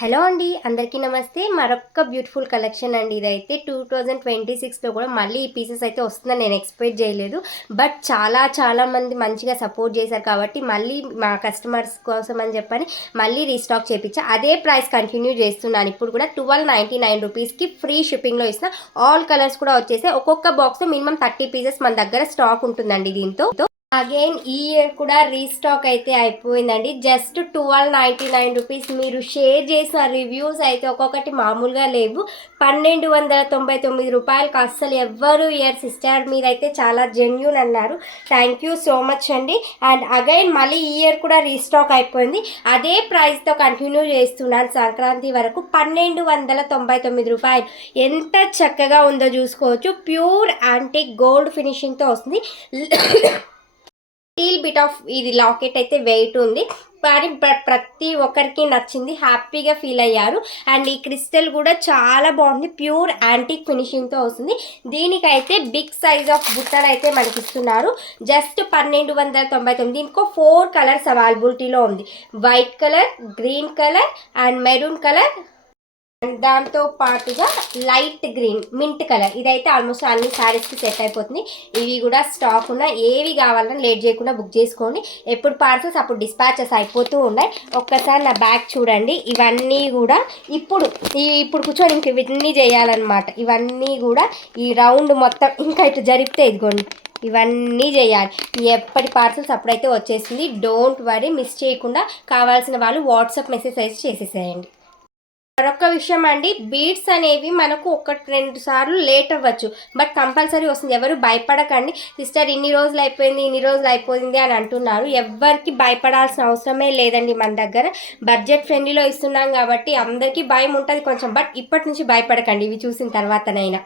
Hello అండి, అందరికీ నమస్తే. మరొక బ్యూటిఫుల్ కలెక్షన్ అండి. ఇదైతే 2026లో కూడా మళ్ళీ ఈ పీసెస్ అయితే వస్తుందని నేను ఎక్స్పెక్ట్ చేయలేదు. బట్ చాలా మంది మంచిగా సపోర్ట్ చేశారు కాబట్టి మళ్ళీ మా కస్టమర్స్ కోసం అని చెప్పని మళ్ళీ రీస్టాక్ చేయించా. అదే ప్రైస్ కంటిన్యూ చేస్తున్నాను. ఇప్పుడు కూడా 1299 రూపీస్కి ఫ్రీ షిప్పింగ్లో ఇస్తున్నా. ఆల్ కలర్స్ కూడా వచ్చేసాయి. ఒక్కొక్క బాక్స్లో మినిమం 30 పీసెస్ మన దగ్గర స్టాక్ ఉంటుందండి. దీంతో అగైన్ ఈ ఇయర్ కూడా రీస్టాక్ అయితే అయిపోయిందండి. Just 1299 rupees. మీరు షేర్ చేసిన రివ్యూస్ అయితే ఒక్కొక్కటి మామూలుగా లేవు. 1299 రూపాయలకి అస్సలు ఎవ్వరు ఇయర్ సిస్టర్, మీరైతే చాలా జెన్యూన్ అన్నారు. థ్యాంక్ యూ సో మచ్ అండి. అండ్ అగైన్ మళ్ళీ ఈ ఇయర్ కూడా రీస్టాక్ అయిపోయింది. అదే ప్రైస్తో కంటిన్యూ చేస్తున్నాను సంక్రాంతి వరకు. 1299 రూపాయలు. ఎంత చక్కగా ఉందో చూసుకోవచ్చు. ప్యూర్ యాంటిక్ గోల్డ్ ఫినిషింగ్తో వస్తుంది. టీల్ బిట్ ఆఫ్ ఇది లాకెట్ అయితే వెయిట్ ఉంది, కానీ ప్రతి ఒక్కరికి నచ్చింది, హ్యాపీగా ఫీల్ అయ్యారు. అండ్ ఈ క్రిస్టల్ కూడా చాలా బాగుంది. ప్యూర్ యాంటిక్ ఫినిషింగ్తో వస్తుంది. దీనికైతే బిగ్ సైజ్ ఆఫ్ బుట్టలు అయితే మనకి ఇస్తున్నారు. జస్ట్ 1299. దీనికో 4 కలర్స్ అవైలబిలిటీలో ఉంది. White colour, green colour and maroon colour, దాంతో పాటుగా లైట్ గ్రీన్, మింట్ కలర్. ఇదైతే ఆల్మోస్ట్ అన్ని శారీస్కి సెట్ అయిపోతుంది. ఇవి కూడా స్టాక్ ఉన్నాయి. ఏవి కావాలన్నా లేట్ చేయకుండా బుక్ చేసుకోండి. ఎప్పుడు పార్సల్స్ అప్పుడు డిస్పాచెస్ అయిపోతూ ఉన్నాయి. ఒక్కసారి నా బ్యాగ్ చూడండి. ఇవన్నీ కూడా ఇప్పుడు కూర్చొని ఇంక ఇవన్నీ చేయాలన్నమాట. ఇవన్నీ కూడా ఈ రౌండ్ మొత్తం ఇంకా ఇటు జరిపితే ఇదిగోండి, ఇవన్నీ చేయాలి. ఎప్పటి పార్సల్స్ అప్పుడైతే వచ్చేసింది. డోంట్ వరీ, మిస్ చేయకుండా కావాల్సిన వాళ్ళు వాట్సాప్ మెసేజ్ అయితే చేసేసేయండి. మరొక విషయం అండి, బీడ్స్ అనేవి మనకు 1-2 సార్లు లేట్ అవ్వచ్చు, బట్ కంపల్సరీ వస్తుంది. ఎవరు భయపడకండి. సిస్టర్ ఇన్ని రోజులు అయిపోయింది అని అంటున్నారు. ఎవరికి భయపడాల్సిన అవసరమే లేదండి. మన దగ్గర బడ్జెట్ ఫ్రెండ్లీలో ఇస్తున్నాం కాబట్టి అందరికీ భయం ఉంటుంది కొంచెం, బట్ ఇప్పటి నుంచి భయపడకండి ఇవి చూసిన తర్వాతనైనా.